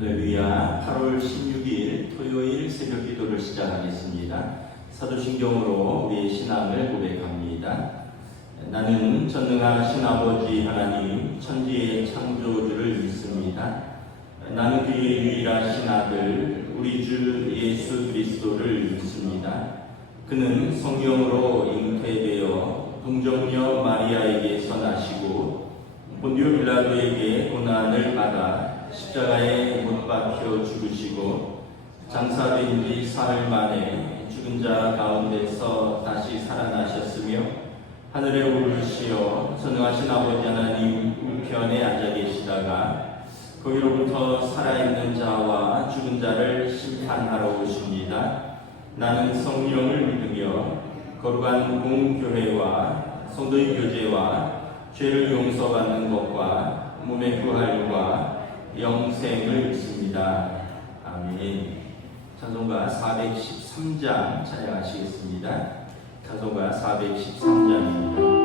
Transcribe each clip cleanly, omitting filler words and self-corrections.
할렐루야. 8월 16일 토요일 새벽 기도를 시작하겠습니다. 사도신경으로 우리의 신앙을 고백합니다. 나는 전능하신 아버지 하나님 천지의 창조주를 믿습니다. 나는 그의 유일하신 아들 우리 주 예수 그리스도를 믿습니다. 그는 성령으로 잉태되어 동정녀 마리아에게서 나시고 본디오 빌라도에게 고난을 받아 십자가에 못 박혀 죽으시고 장사된 지 사흘 만에 죽은 자 가운데서 다시 살아나셨으며 하늘에 오르시어 전능하신 아버지 하나님 우편에 앉아 계시다가 거기로부터 살아있는 자와 죽은 자를 심판하러 오십니다. 나는 성령을 믿으며 거룩한 공교회와 성도의 교제와 죄를 용서받는 것과 몸의 부활과 영생을 믿습니다. 아멘. 찬송가 413장 찬양하시겠습니다. 찬송가 413장입니다.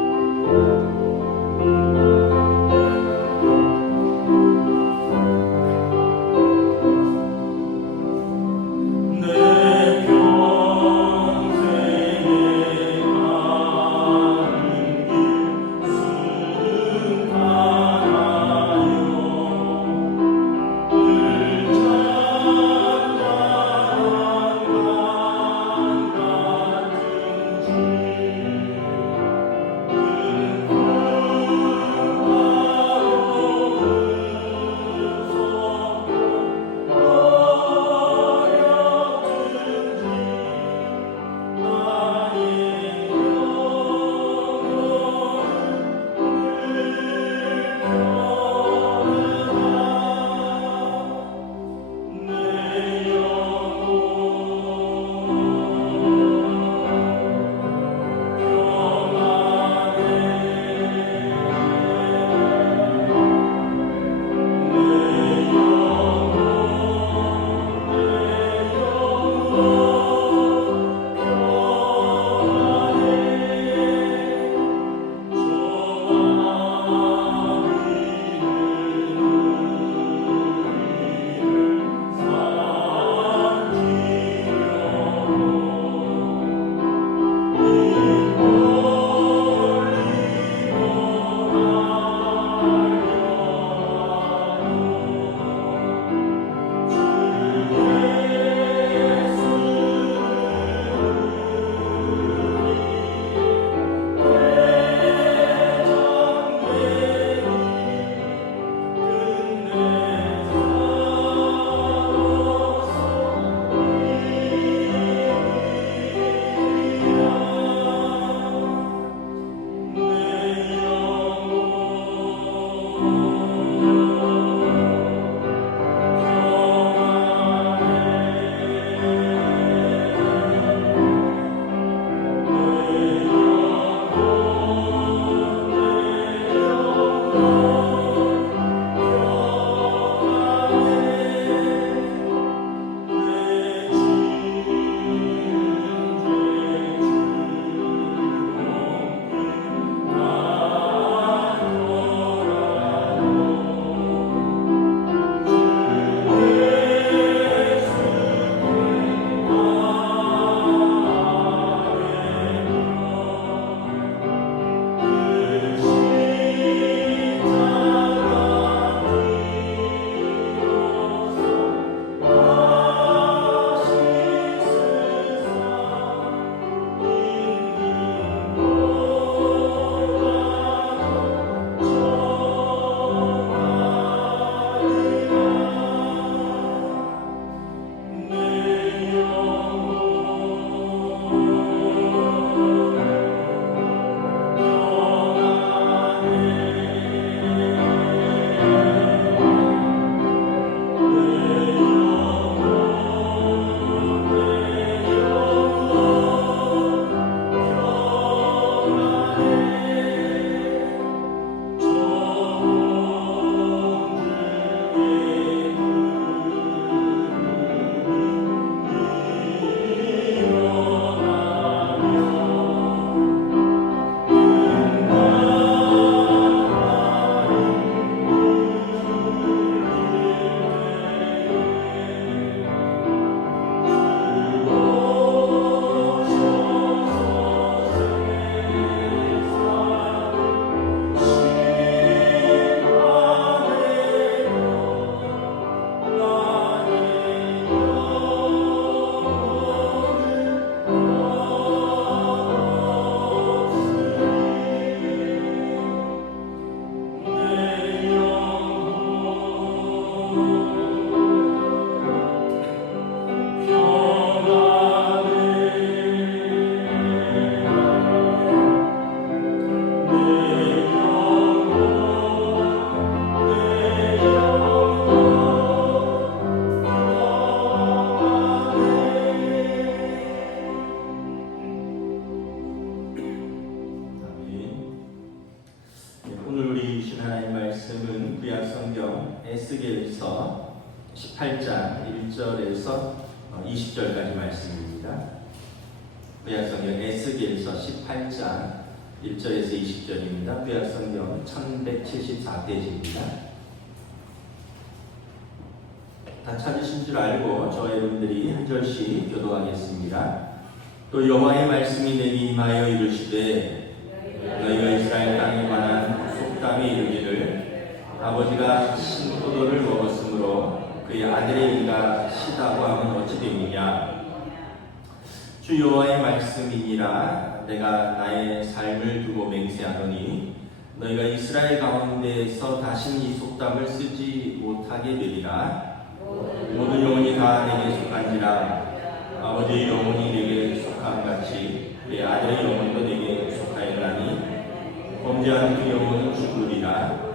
에스겔서 18장 1절에서 20절까지 말씀입니다. 구약성경 에스겔서 18장 1절에서 20절입니다. 구약성경 1174페이지입니다. 다 찾으신 줄 알고 저와 여러분들이 한 절씩 교도하겠습니다. 또 여호와의 말씀이 내게 임하여 이르시되 너희가 이스라엘 땅에 관한 속담이 이르기를 아버지가 신포도를 먹었으므로 그의 아들의 이가 시다고 하면 어찌 되느냐. 주 여호와의 말씀이니라. 내가 나의 삶을 두고 맹세하노니 너희가 이스라엘 가운데에서 다시는 이 속담을 쓰지 못하게 되리라. 모든 영혼이 다 내게 속한지라. 아버지의 영혼이 내게 속함같이 내 아들의 영혼도 내게 속하였나니 범죄하는 그 영혼은 죽으리라.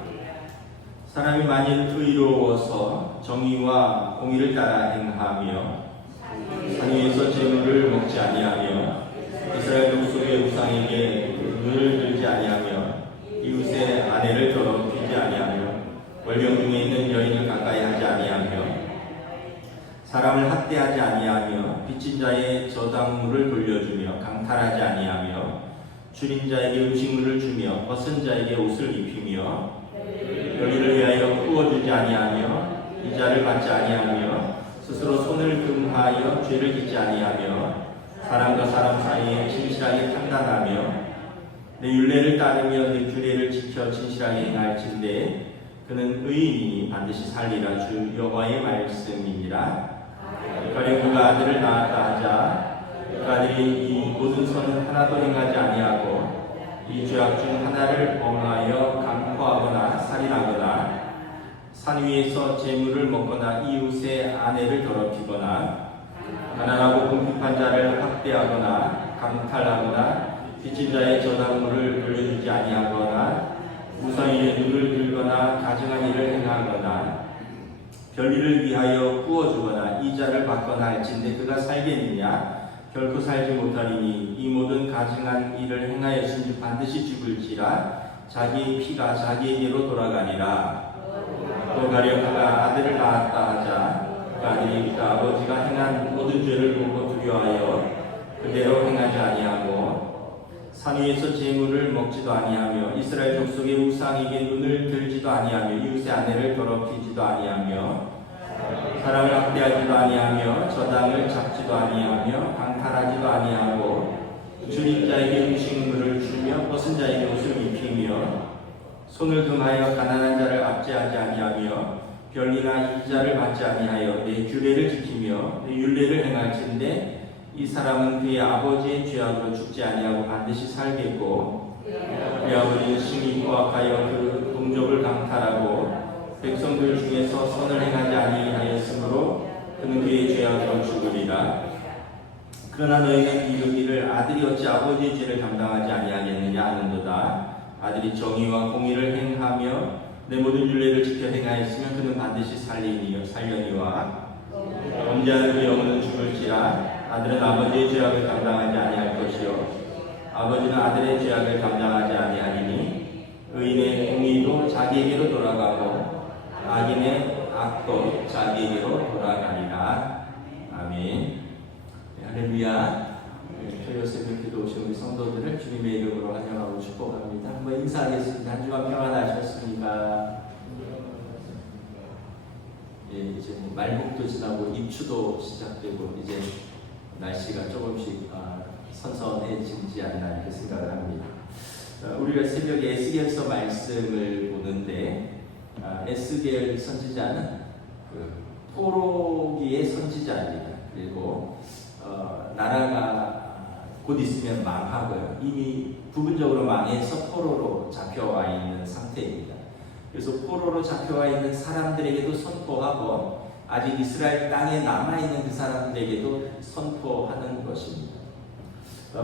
사람이 만일 의로워서 정의와 공의를 따라 행하며 산 위에서 재물을 먹지 아니하며 이스라엘 족속의 우상에게 눈을 들지 아니하며 이웃의 아내를 더럽히지 아니하며 원령 중에 있는 여인을 가까이 하지 아니하며 사람을 학대하지 아니하며 빚진 자의 저당물을 돌려주며 강탈하지 아니하며 줄인 자에게 음식물을 주며 벗은 자에게 옷을 입히며 별일을 위하여 구워주지 아니하며 이자를 받지 아니하며 스스로 손을 금하여 죄를 짓지 아니하며 사람과 사람 사이에 진실하게 판단하며 내 율례를 따르며 내 규례를 지켜 진실하게 행할진대 그는 의인이니 반드시 살리라. 주 여호와의 말씀이니라. 가령 그가 아들을 낳았다 하자 그 아들이 이 모든 선은 하나도 행하지 아니하고 이 죄악 중 하나를 범하여 강포하거나 살인하거나 산 위에서 재물을 먹거나 이웃의 아내를 더럽히거나 가난하고 궁핍한 자를 학대하거나 강탈하거나 빚진 자의 저당물을 돌려주지 아니하거나 우상의 눈을 들거나 가증한 일을 행하거나 별일을 위하여 구워주거나 이자를 받거나 할진대 그가 살겠느냐. 결코 살지 못하리니 이 모든 가증한 일을 행하였으니 반드시 죽을지라. 자기의 피가 자기에게로 돌아가니라. 또 가령 그가 아들을 낳았다 하자 그 아들이 그가 아버지가 행한 모든 죄를 보고 두려워하여 그대로 행하지 아니하고 산 위에서 재물을 먹지도 아니하며 이스라엘 족속의 우상에게 눈을 들지도 아니하며 이웃의 아내를 더럽히지도 아니하며 사람을 학대하지도 아니하며 저당을 잡지도 아니하며 강탈하지도 아니하고 줄인 자에게 음식물을 주며 벗은 자에게 옷을 입히며 손을 금하여 가난한 자를 압제하지 아니하며 별이나 이자를 받지 아니하여 내 규례를 지키며 내 율례를 행할진대 이 사람은 그의 아버지의 죄악으로 죽지 아니하고 반드시 살겠고 그의 아버지는 심히 포악하여 그 동족을 강탈하고 백성들 중에서 선을 행하지 아니하였으므로 그는 그의 죄악으로 죽으리라. 그러나 너희는 이르기를 아들이 어찌 아버지의 죄를 감당하지 아니하겠느냐 하는도다. 아들이 정의와 공의를 행하며 내 모든 율례를 지켜 행하였으면 그는 반드시 살려니와 범죄하는 그 영혼은 죽을지라. 아들은 아버지의 죄악을 감당하지 아니할 것이요 아버지는 아들의 죄악을 감당하지 아니하리니 의인의 공의도 자기에게로 돌아가고 악인의 악도 자기에게로 돌아가리라. 아멘. 할렐루야. 토요 새벽 기도 오신 우리 성도들을 주님의 이름으로 환영하고 축복합니다. 한번 인사하겠습니다. 한 주간 평안하셨습니까? 예, 이제 말복도 지나고 입추도 시작되고 이제 날씨가 조금씩 선선해지지 않나 이렇게 생각을 합니다. 우리가 새벽에 에스겔서 말씀을 보는데 에스겔 선지자는 그 포로기의 선지자입니다. 그리고 나라가 곧 있으면 망하고요. 이미 부분적으로 망해서 포로로 잡혀와 있는 상태입니다. 그래서 포로로 잡혀와 있는 사람들에게도 선포하고 아직 이스라엘 땅에 남아있는 그 사람들에게도 선포하는 것입니다.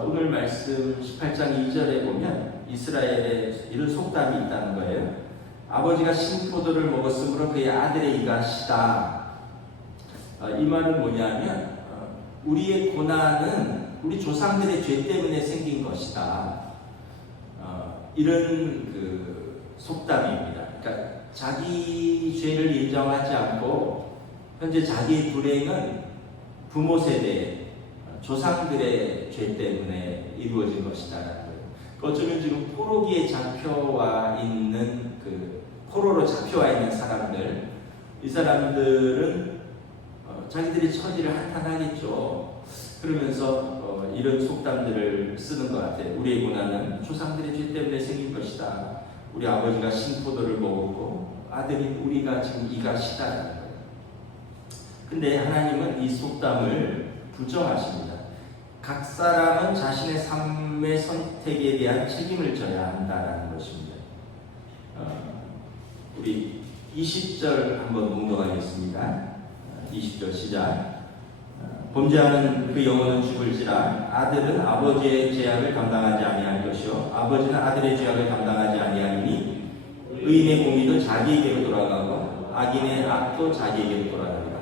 오늘 말씀 18장 2절에 보면 이스라엘에 이런 속담이 있다는 거예요. 아버지가 신포도를 먹었으므로 그의 아들의 이가 시다. 이 말은 뭐냐면 우리의 고난은 우리 조상들의 죄 때문에 생긴 것이다. 이런 그 속담입니다. 그러니까 자기 죄를 인정하지 않고 현재 자기의 불행은 부모 세대, 조상들의 죄 때문에 이루어진 것이다라는 거예요. 어쩌면 지금 포로기에 잡혀와 있는 포로로 잡혀와 있는 사람들, 이 사람들은 자기들의 처지를 한탄하겠죠. 그러면서 이런 속담들을 쓰는 것 같아요. 우리의 고난은 조상들의 죄 때문에 생긴 것이다. 우리 아버지가 신포도를 먹었고 아들인 우리가 지금 이가 시다라는 거예요. 근데 하나님은 이 속담을 부정하십니다. 각 사람은 자신의 삶의 선택에 대한 책임을 져야 한다라는 것입니다. 우리 20절 한번 공독하겠습니다. 20절 시작. 범죄하는 그 영혼은 죽을지라 아들은 아버지의 죄악을 감당하지 아니할 것이요 아버지는 아들의 죄악을 감당하지 아니하리니 의인의 공의도 자기에게로 돌아가고 악인의 악도 자기에게로 돌아갑니다.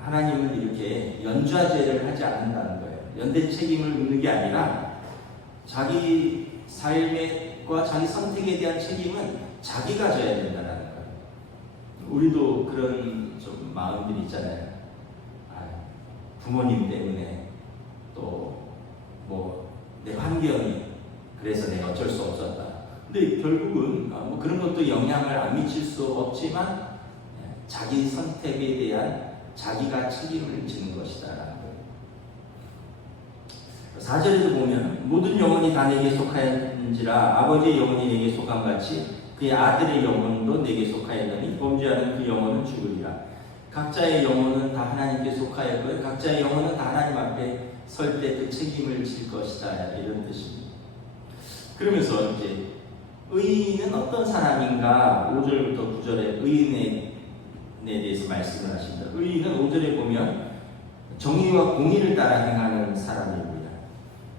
하나님은 이렇게 연좌죄를 하지 않는다는 거예요. 연대 책임을 묻는 게 아니라 자기 삶과 자기 선택에 대한 책임은 자기가 져야 된다는 거예요. 우리도 그런 좀 마음들이 있잖아요. 부모님 때문에 또 뭐 내 환경이 그래서 내가 어쩔 수 없었다. 근데 결국은 뭐 그런 것도 영향을 안 미칠 수 없지만 자기 선택에 대한 자기가 책임을 지는 것이다라는 거예요. 4절에도 보면 모든 영혼이 다 내게 속하였는지라 아버지의 영혼이 내게 속한 같이 그의 아들의 영혼도 내게 속하였더니 범죄하는 그 영혼은 죽으리라. 각자의 영혼은 다 하나님께 속하였고요. 각자의 영혼은 다 하나님 앞에 설 때 그 책임을 질 것이다. 이런 뜻입니다. 그러면서 이제 의인은 어떤 사람인가 5절부터 9절에 의인에 대해서 말씀을 하십니다. 의인은 5절에 보면 정의와 공의를 따라 행하는 사람입니다.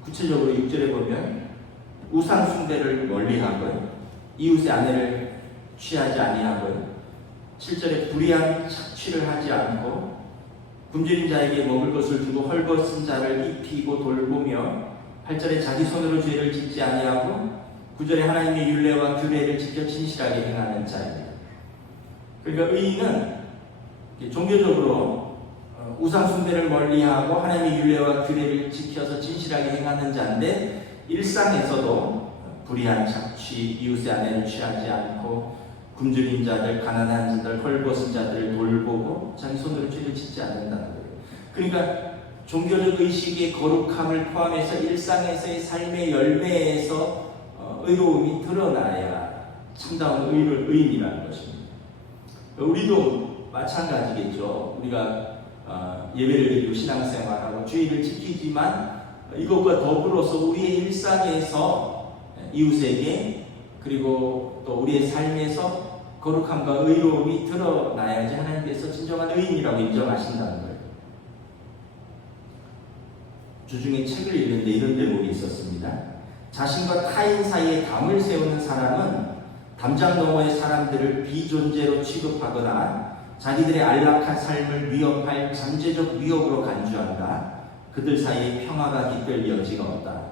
구체적으로 6절에 보면 우상 숭배를 멀리하고요. 이웃의 아내를 취하지 아니하고요. 7절에 불의한 착취를 하지 않고 굶주린 자에게 먹을 것을 주고 헐벗은 자를 입히고 돌보며 8절에 자기 손으로 죄를 짓지 아니하고 9절에 하나님의 율례와 규례를 지켜 진실하게 행하는 자입니다. 그러니까 의인은 종교적으로 우상 숭배를 멀리하고 하나님의 율례와 규례를 지켜서 진실하게 행하는 자인데 일상에서도 불의한 착취, 이웃의 아내를 취하지 않고 굶주린 자들, 가난한 자들, 헐벗은 자들을 돌보고 자기 손으로 죄를 짓지 않는다는 거예요. 그러니까 종교적 의식의 거룩함을 포함해서 일상에서의 삶의 열매에서 의로움이 드러나야 참다운 의인이라는 것입니다. 우리도 마찬가지겠죠. 우리가 예배를 드리고 신앙생활하고 주의를 지키지만 이것과 더불어서 우리의 일상에서 이웃에게 그리고 또 우리의 삶에서 거룩함과 의로움이 드러나야지 하나님께서 진정한 의인이라고 인정하신다는 거예요. 주중에 책을 읽는데 이런 대목이 있었습니다. 자신과 타인 사이에 담을 세우는 사람은 담장 너머의 사람들을 비존재로 취급하거나 자기들의 안락한 삶을 위협할 잠재적 위협으로 간주한다. 그들 사이에 평화가 깃들 여지가 없다.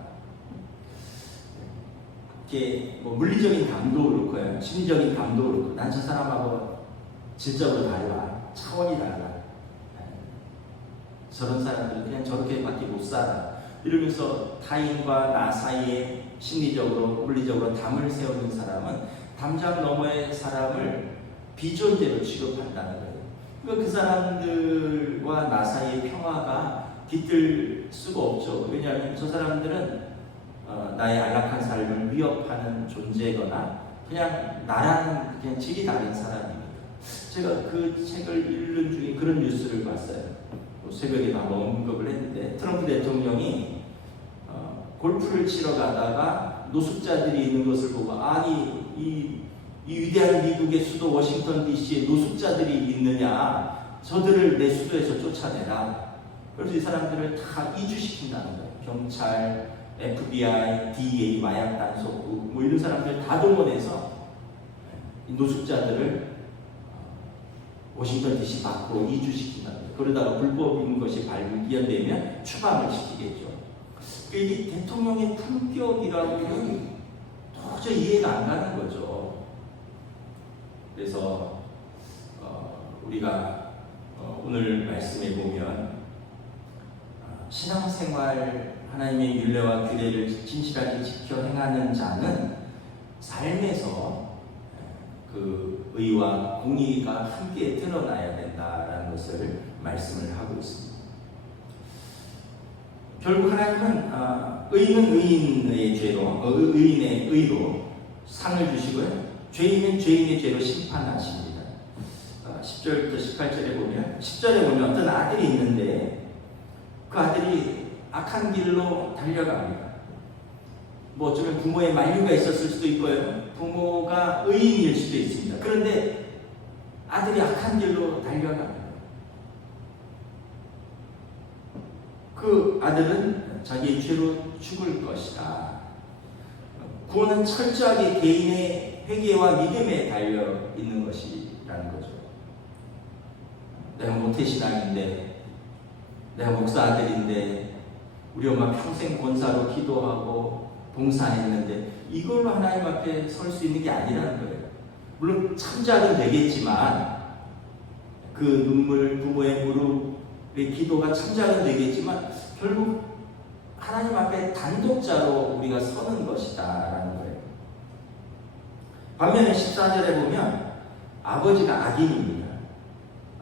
이렇게 뭐 물리적인 감도 그렇고요, 심리적인 감도 그렇고, 난 저 사람하고 질적으로 달라, 차원이 달라. 저런 사람들은 그냥 저렇게밖에 못 살아. 이러면서 타인과 나 사이에 심리적으로, 물리적으로 담을 세우는 사람은 담장 너머의 사람을 비존재로 취급한다는 거예요. 그러니까 그 사람들과 나 사이의 평화가 깃들 수가 없죠. 왜냐하면 저 사람들은 나의 안락한 삶을 위협하는 존재거나 그냥 나랑 그냥 질이 다른 사람입니다. 제가 그 책을 읽는 중에 그런 뉴스를 봤어요. 새벽에 한번 언급을 했는데 트럼프 대통령이 골프를 치러 가다가 노숙자들이 있는 것을 보고 아니 이 위대한 미국의 수도 워싱턴 DC에 노숙자들이 있느냐, 저들을 내 수도에서 쫓아내라. 그래서 이 사람들을 다 이주시킨다는 거예요. 경찰, FBI, DEA, 마약 단속국 뭐 이런 사람들 다 동원해서 노숙자들을 워싱턴 DC 밖으로 이주시킨다는 거예요. 그러다가 불법인 것이 발견되면 추방을 시키겠죠. 이게 대통령의 품격이라고는 도저히 이해가 안 가는 거죠. 그래서 우리가 오늘 말씀에 보면 신앙생활 하나님의 율례와 규례를 진실하게 지켜 행하는 자는 삶에서 그 의와 공의가 함께 드러나야 된다라는 것을 말씀을 하고 있습니다. 결국 하나님은 의인은 의인의 죄로, 의인의 의로 상을 주시고요, 죄인은 죄인의 죄로 심판하십니다. 10절부터 18절에 보면, 10절에 보면 어떤 아들이 있는데 그 아들이 악한 길로 달려갑니다. 뭐 어쩌면 부모의 만류가 있었을 수도 있고요, 부모가 의인일 수도 있습니다. 그런데 아들이 악한 길로 달려갑니다. 그 아들은 자기의 죄로 죽을 것이다. 구원은 철저하게 개인의 회개와 믿음에 달려 있는 것이라는 거죠. 내가 모태신앙인데, 내가 목사 아들인데, 우리 엄마 평생 권사로 기도하고 봉사했는데 이걸로 하나님 앞에 설 수 있는 게 아니라는 거예요. 물론 참작은 되겠지만, 그 눈물, 부모의 무릎의 기도가 참작은 되겠지만 결국 하나님 앞에 단독자로 우리가 서는 것이다 라는 거예요. 반면에 14절에 보면 아버지가 악인입니다.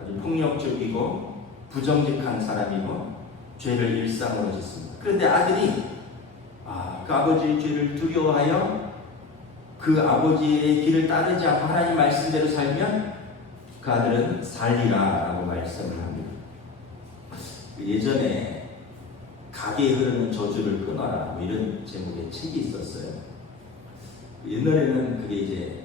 아주 폭력적이고 부정직한 사람이고 죄를 일상으로 짓습니다. 그런데 아들이 그 아버지의 죄를 두려워하여 그 아버지의 길을 따르지 않고 하나님 말씀대로 살면 그 아들은 살리라 라고 말씀을 합니다. 예전에 가게에 흐르는 저주를 끊어라 뭐 이런 제목의 책이 있었어요. 옛날에는 그게 이제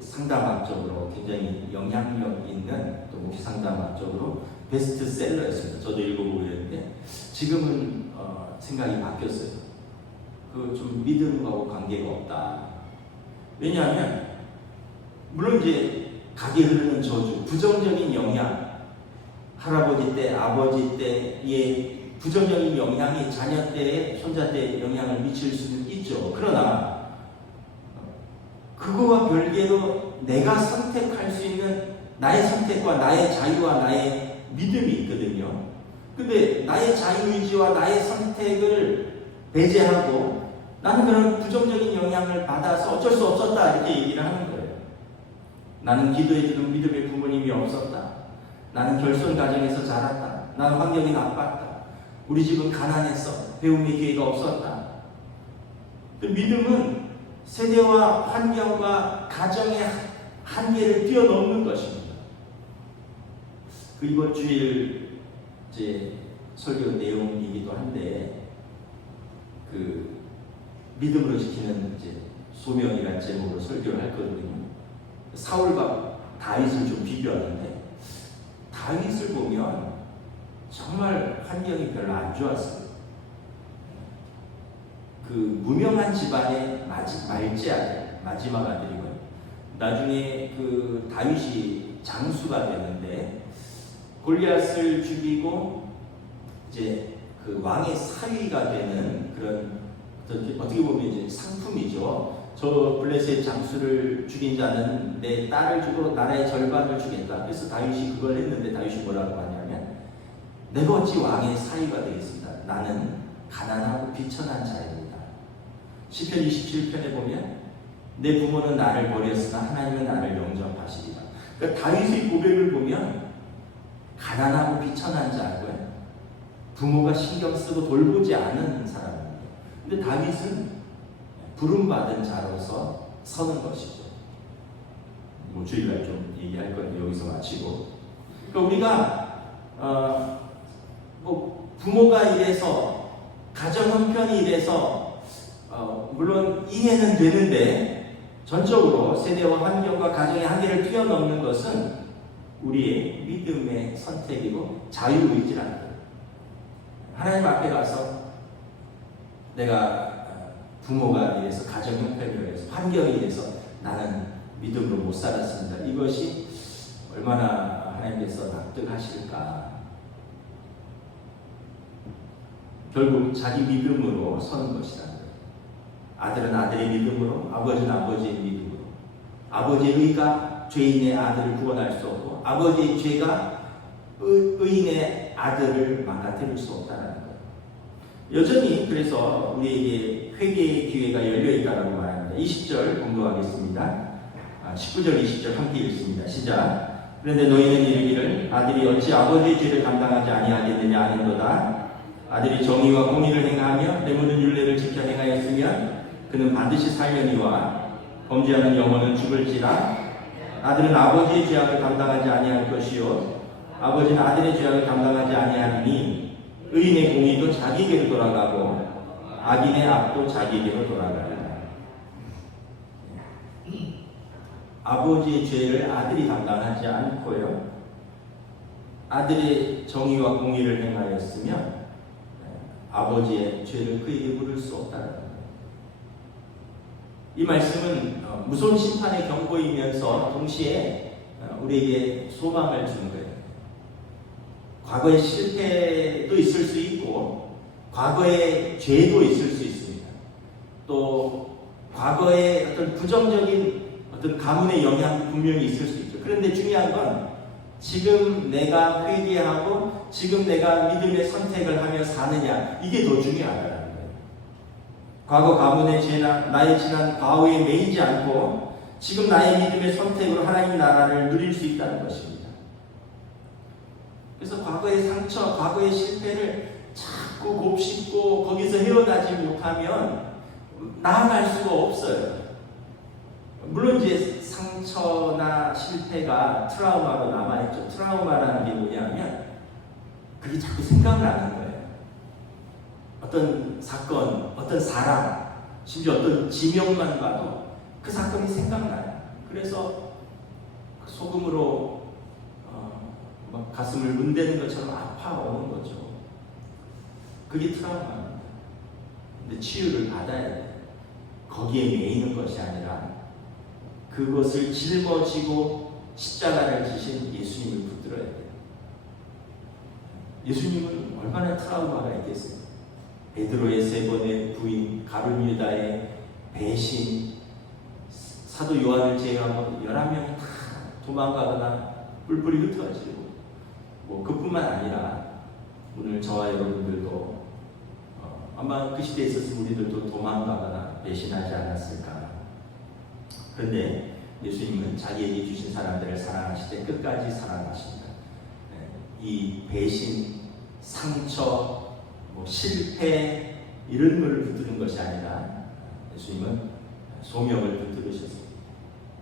상담학적으로 굉장히 영향력 있는, 또 목회 상담학적으로 베스트셀러였습니다. 저도 읽어보고 그랬는데 지금은 생각이 바뀌었어요. 그 좀 믿음하고 관계가 없다. 왜냐하면 물론 이제 가게에 흐르는 저주, 부정적인 영향, 할아버지 때, 아버지 때의 부정적인 영향이 자녀 때에, 손자 때에 영향을 미칠 수는 있죠. 그러나 그거와 별개로 내가 선택할 수 있는 나의 선택과 나의 자유와 나의 믿음이 있거든요. 근데 나의 자유의지와 나의 선택을 배제하고 나는 그런 부정적인 영향을 받아서 어쩔 수 없었다 이렇게 얘기를 하는 거예요. 나는 기도해주는 믿음의 부모님이 없었다. 나는 결손 가정에서 자랐다. 나는 환경이 나빴다. 우리 집은 가난했어. 배움의 기회가 없었다. 믿음은 세대와 환경과 가정의 한계를 뛰어넘는 것입니다. 이번 주일 제 설교 내용이기도 한데, 그 믿음으로 지키는 이제 소명이라는 제목으로 설교를 할 거거든요. 사울과 다윗을 좀 비교하는데, 다윗을 보면 정말 환경이 별로 안 좋았어요. 그 무명한 집안의 말제 아들, 마지막 아들이고요. 나중에 그 다윗이 장수가 되는데 골리앗을 죽이고 이제 그 왕의 사위가 되는 그런 어떻게 보면 이제 상품이죠. 저 블레셋 장수를 죽인 자는 내 딸을 주고 나라의 절반을 주겠다. 그래서 다윗이 그걸 했는데 다윗이 뭐라고 하냐면, 내가 어찌 왕의 사위가 되겠습니다. 나는 가난하고 비천한 자입니다. 시편 27편에 보면 내 부모는 나를 버렸으나 하나님은 나를 영접하시리라. 그러니까 다윗의 고백을 보면 가난하고 비천한 자고요, 부모가 신경 쓰고 돌보지 않은 사람입니다. 근데 다윗은 부름받은 자로서 서는 것이죠. 뭐 주일날 좀 얘기할 건데 여기서 마치고, 그러니까 우리가 뭐 부모가 이래서, 가정 형편이 이래서 물론 이해는 되는데 전적으로 세대와 환경과 가정의 한계를 뛰어넘는 것은 우리의 믿음의 선택이고 자유의지라는 거예요. 하나님 앞에 가서 내가 부모가 이래서, 가정 형편이 이래서, 환경이 이래서 나는 믿음으로 못 살았습니다. 이것이 얼마나 하나님께서 납득하실까. 결국 자기 믿음으로 서는 것이라는 거예요. 아들은 아들의 믿음으로, 아버지는 아버지의 믿음으로. 아버지의 의가 죄인의 아들을 구원할 수 없고 아버지의 죄가 의인의 아들을 망가뜨릴 수 없다는 거예요. 여전히 그래서 우리에게 회개의 기회가 열려있다고 말합니다. 20절 공부하겠습니다. 19절 20절 함께 읽습니다. 시작. 그런데 너희는 이르기를 아들이 어찌 아버지의 죄를 감당하지 아니하겠느냐 하는도다. 아들이 정의와 공의를 행하며 내 모든 율례를 지켜 행하였으면 그는 반드시 살려니와 범죄하는 영혼은 죽을지라. 아들은 아버지의 죄악을 감당하지 아니할 것이요 아버지는 아들의 죄악을 감당하지 아니하리니 의인의 공의도 자기에게로 돌아가고 악인의 악도 자기에게로 돌아가리라. 아버지의 죄를 아들이 감당하지 않고요 아들의 정의와 공의를 행하였으면 아버지의 죄를 그에게 물을 수 없다는 거예요. 이 말씀은 무서운 심판의 경고이면서 동시에 우리에게 소망을 주는 거예요. 과거의 실패도 있을 수 있고 과거의 죄도 있을 수 있습니다. 또 과거의 어떤 부정적인 어떤 가문의 영향도 분명히 있을 수 있죠. 그런데 중요한 건 지금 내가 회개하고 지금 내가 믿음의 선택을 하며 사느냐, 이게 더 중요하다는 거예요. 과거 가문의 죄나 나의 지난 과오에 매이지 않고 지금 나의 믿음의 선택으로 하나님의 나라를 누릴 수 있다는 것입니다. 그래서 과거의 상처, 과거의 실패를 자꾸 곱씹고 거기서 헤어나지 못하면 나아갈 수가 없어요. 물론 이제 상처나 실패가 트라우마로 남아있죠. 트라우마라는 게 뭐냐면 그게 자꾸 생각나는 거예요. 어떤 사건, 어떤 사람, 심지어 어떤 지명만 봐도 그 사건이 생각나요. 그래서 소금으로 막 가슴을 문대는 것처럼 아파오는 거죠. 그게 트라우마입니다. 근데 치유를 받아야 돼요. 거기에 매이는 것이 아니라 그것을 짊어지고 십자가를 지신 예수님을 붙들어야 돼요. 예수님은 얼마나 트라우마가 있겠어요. 베드로의 3번의 부인, 가룟 유다의 배신, 사도 요한을 제외하고 11명이 다 도망가거나 뿔뿔이 흩어지고 그뿐만 아니라 오늘 저와 여러분들도 아마 그 시대에 있었으면 우리들도 도망가거나 배신하지 않았을까. 그런데 예수님은 자기에게 주신 사람들을 사랑하실 때 끝까지 사랑하십니다. 이 배신, 상처, 실패 이런 것을 붙드는 것이 아니라 예수님은 소명을 붙들으셨습니다.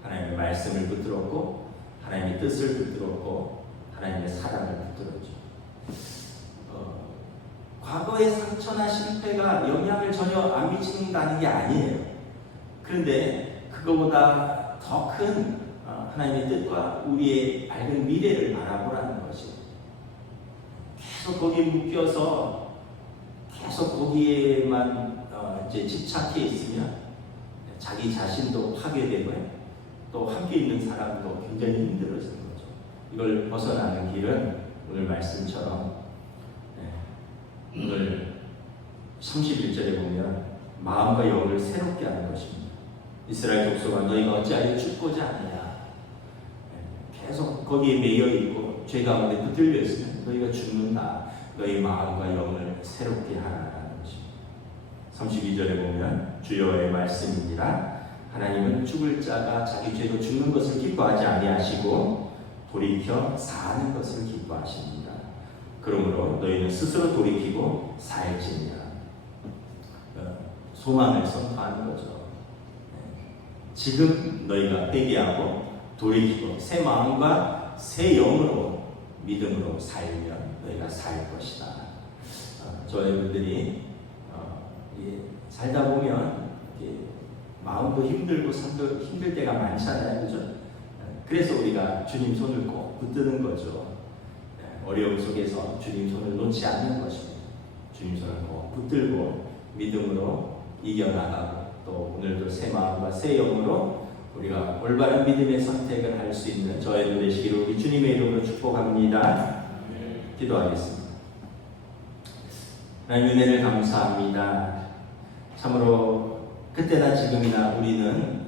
하나님의 말씀을 붙들었고 하나님의 뜻을 붙들었고 하나님의 사랑을 붙들었죠. 과거의 상처나 실패가 영향을 전혀 안 미친다는 게 아니에요. 그런데 그거보다 더 큰 하나님의 뜻과 우리의 밝은 미래를 바라보라는 것이 계속 거기에 묶여서 계속 거기에만 이제 집착해 있으면 자기 자신도 파괴되고요. 또 함께 있는 사람도 굉장히 힘들어지는 거죠. 이걸 벗어나는 길은 오늘 말씀처럼 오늘 31절에 보면 마음과 영을 새롭게 하는 것입니다. 이스라엘 족속아 너희가 어찌하여 죽고자 하느냐. 계속 거기에 매여 있고 죄 가운데 붙들려 있으면 너희가 죽는다. 너희 마음과 영을 새롭게 하라는 것입니다. 32절에 보면 주여의 말씀이니라. 하나님은 죽을 자가 자기 죄로 죽는 것을 기뻐하지 아니하시고 돌이켜 사는 것을 기뻐하십니다. 그러므로 너희는 스스로 돌이키고 살지니라. 소망을 선포하는 거죠. 지금 너희가 회개하고 돌이키고 새 마음과 새 영으로 믿음으로 살면 너희가 살 것이다. 저희들이 살다 보면 마음도 힘들고 삶도 힘들 때가 많잖아요, 그죠? 그래서 우리가 주님 손을 꼭 붙드는 거죠. 어려움 속에서 주님 손을 놓지 않는 것입니다. 주님 손을 꼭 붙들고 믿음으로 이겨나가고 또 오늘도 새 마음과 새 영으로 우리가 올바른 믿음의 선택을 할 수 있는 저희들 되시기를 우리 주님의 이름으로 축복합니다. 기도하겠습니다. 하나님 은혜를 감사합니다. 참으로 그때나 지금이나 우리는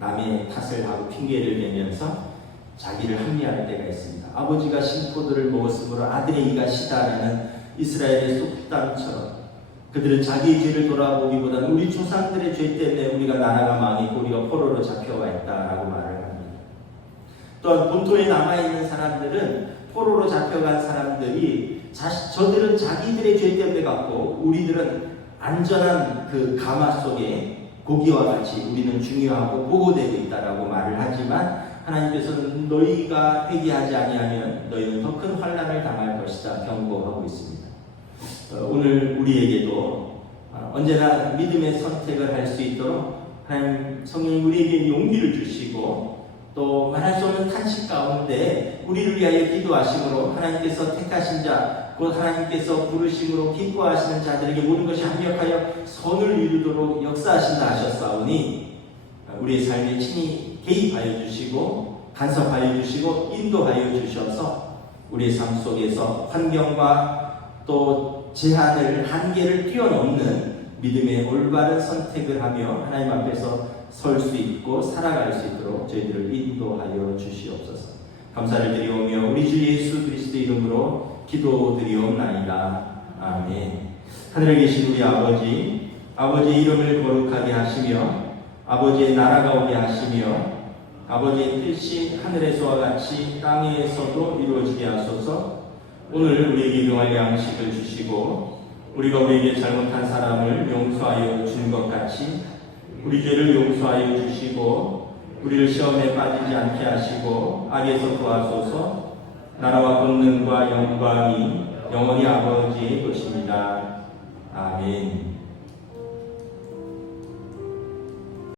남의 탓을 하고 핑계를 대면서 자기를 합리화할 때가 있습니다. 아버지가 신포도를 먹었으므로 아들의 이가 시다라는 이스라엘의 속담처럼 그들은 자기의 죄를 돌아보기보다는 우리 조상들의 죄 때문에 우리가 나라가 망했고 우리가 포로로 잡혀와 있다라고 말을 합니다. 또한 본토에 남아있는 사람들은 포로로 잡혀간 사람들이 저들은 자기들의 죄 때문에 갔고 우리들은 안전한 그 가마 속에 고기와 같이 우리는 중요하고 보호되고 있다라고 말을 하지만 하나님께서는 너희가 회개하지 아니하면 너희는 더 큰 환난을 당할 것이다 경고하고 있습니다. 오늘 우리에게도 언제나 믿음의 선택을 할 수 있도록 하나님 성령이 우리에게 용기를 주시고 또 말할 수 없는 탄식 가운데 우리를 위하여 기도하심으로 하나님께서 택하신 자, 곧 하나님께서 부르심으로 기뻐하시는 자들에게 모든 것이 합력하여 선을 이루도록 역사하신다 하셨사오니 우리의 삶에 친히 개입하여 주시고 간섭하여 주시고 인도하여 주셔서 우리의 삶 속에서 환경과 또 제한을 한계를 뛰어넘는 믿음의 올바른 선택을 하며 하나님 앞에서 설 수 있고 살아갈 수 있도록 저희들을 인도하여 주시옵소서. 감사를 드리오며 우리 주 예수 그리스도 이름으로 기도드리옵나이다. 아멘. 하늘에 계신 우리 아버지, 아버지의 이름을 거룩하게 하시며 아버지의 나라가 오게 하시며 아버지의 뜻이 하늘에서와 같이 땅에서도 이루어지게 하소서. 오늘 우리에게 일용할 양식을 주시고 우리가 우리에게 잘못한 사람을 용서하여 준 것 같이 우리 죄를 용서하여 주시고 우리를 시험에 빠지지 않게 하시고 악에서 구하소서. 나라와 권능과 영광이 영원히 아버지의 것입니다. 아멘.